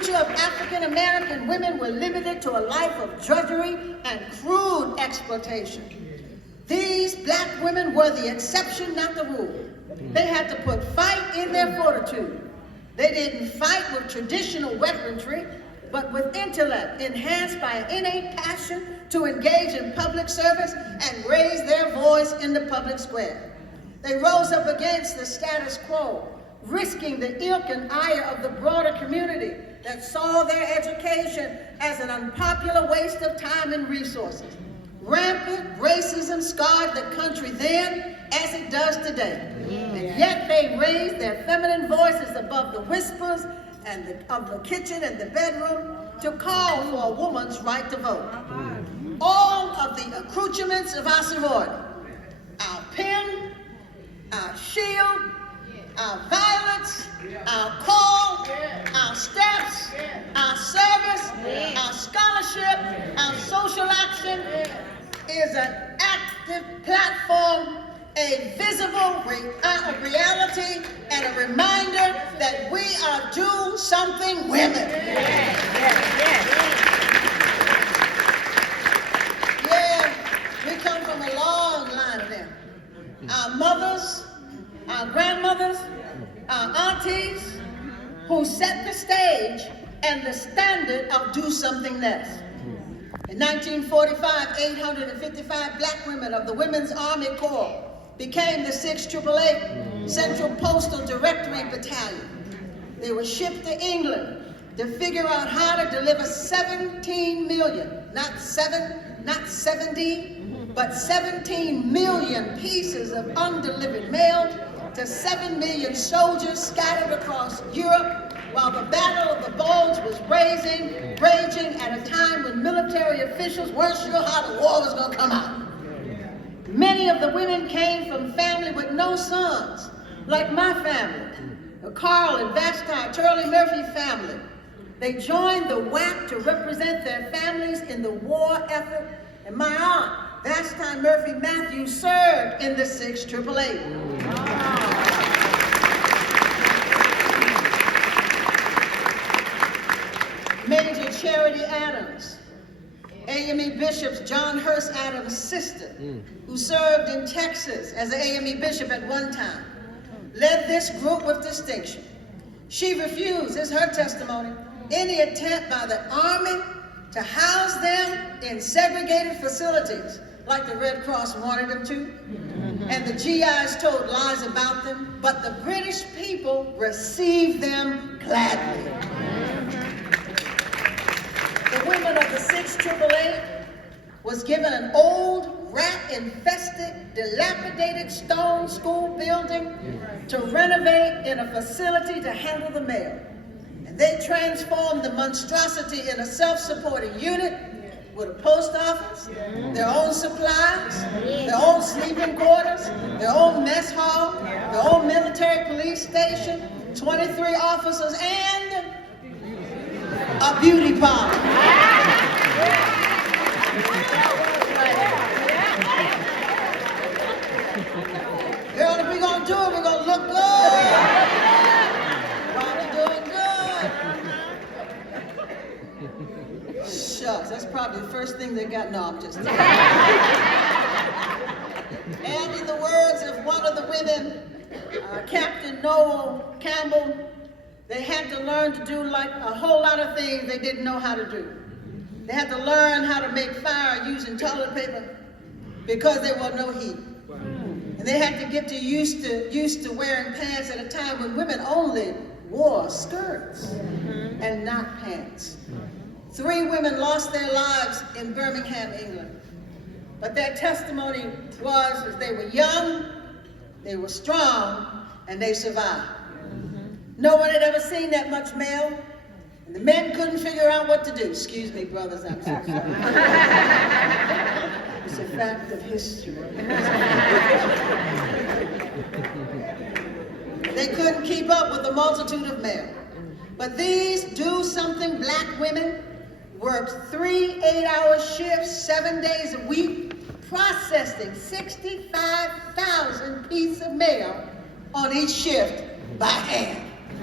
future of African American women were limited to a life of drudgery and crude exploitation. These black women were the exception, not the rule. They had to put fight in their fortitude. They didn't fight with traditional weaponry, but with intellect enhanced by an innate passion to engage in public service and raise their voice in the public square. They rose up against the status quo, risking the ilk and ire of the broader community that saw their education as an unpopular waste of time and resources. Rampant racism scarred the country then as it does today. And yet they raised their feminine voices above the whispers of the kitchen and the bedroom to call for a woman's right to vote. All of the accoutrements of our sorority, our pen, our shield, our violence, our call, our steps, our service, our scholarship, our social action is an active platform, a visible reality, and a reminder that we are due something women. Yeah, we come from a long line of them. Our mothers, our grandmothers, our aunties, who set the stage and the standard of do something less. In 1945, 855 black women of the Women's Army Corps became the 688 Central Postal Directory Battalion. They were shipped to England to figure out how to deliver 17 million, not 70, but 17 million pieces of undelivered mail to 7 million soldiers scattered across Europe, while the Battle of the Bulge was raging at a time when military officials weren't sure how the war was going to come out. Many of the women came from family with no sons, like my family, the Carl and Vashti Turley Murphy family. They joined the WAC to represent their families in the war effort, and my aunt, Vashti Murphy Matthews, served in the 688. Major Charity Adams, AME Bishop's John Hurst Adams' sister, who served in Texas as an AME Bishop at one time, led this group with distinction. She refused, as her testimony, any attempt by the Army to house them in segregated facilities like the Red Cross wanted them to, and the GIs told lies about them, but the British people received them gladly. The women of the 688 was given an old, rat-infested, dilapidated stone school building to renovate in a facility to handle the mail. And they transformed the monstrosity in a self-supporting unit with a post office, their own supplies, their own sleeping quarters, their own mess hall, their own military police station, 23 officers, and a beauty parlor. Girl, if we're going to do it, we're going to look good. While we're doing good. Shucks, that's probably the first thing they got. No, I'm just kidding. And in the words of one of the women, Captain Noel Campbell, they had to learn to do like a whole lot of things they didn't know how to do. They had to learn how to make fire using toilet paper because there was no heat. And they had to get used to wearing pants at a time when women only wore skirts and not pants. 3 women lost their lives in Birmingham, England. But their testimony was that they were young, they were strong, and they survived. No one had ever seen that much mail, and the men couldn't figure out what to do. Excuse me, brothers, I'm so sorry. It's a fact of history. They couldn't keep up with the multitude of mail. But these do-something black women worked 3 8-hour shifts, 7 days a week, processing 65,000 pieces of mail on each shift by hand.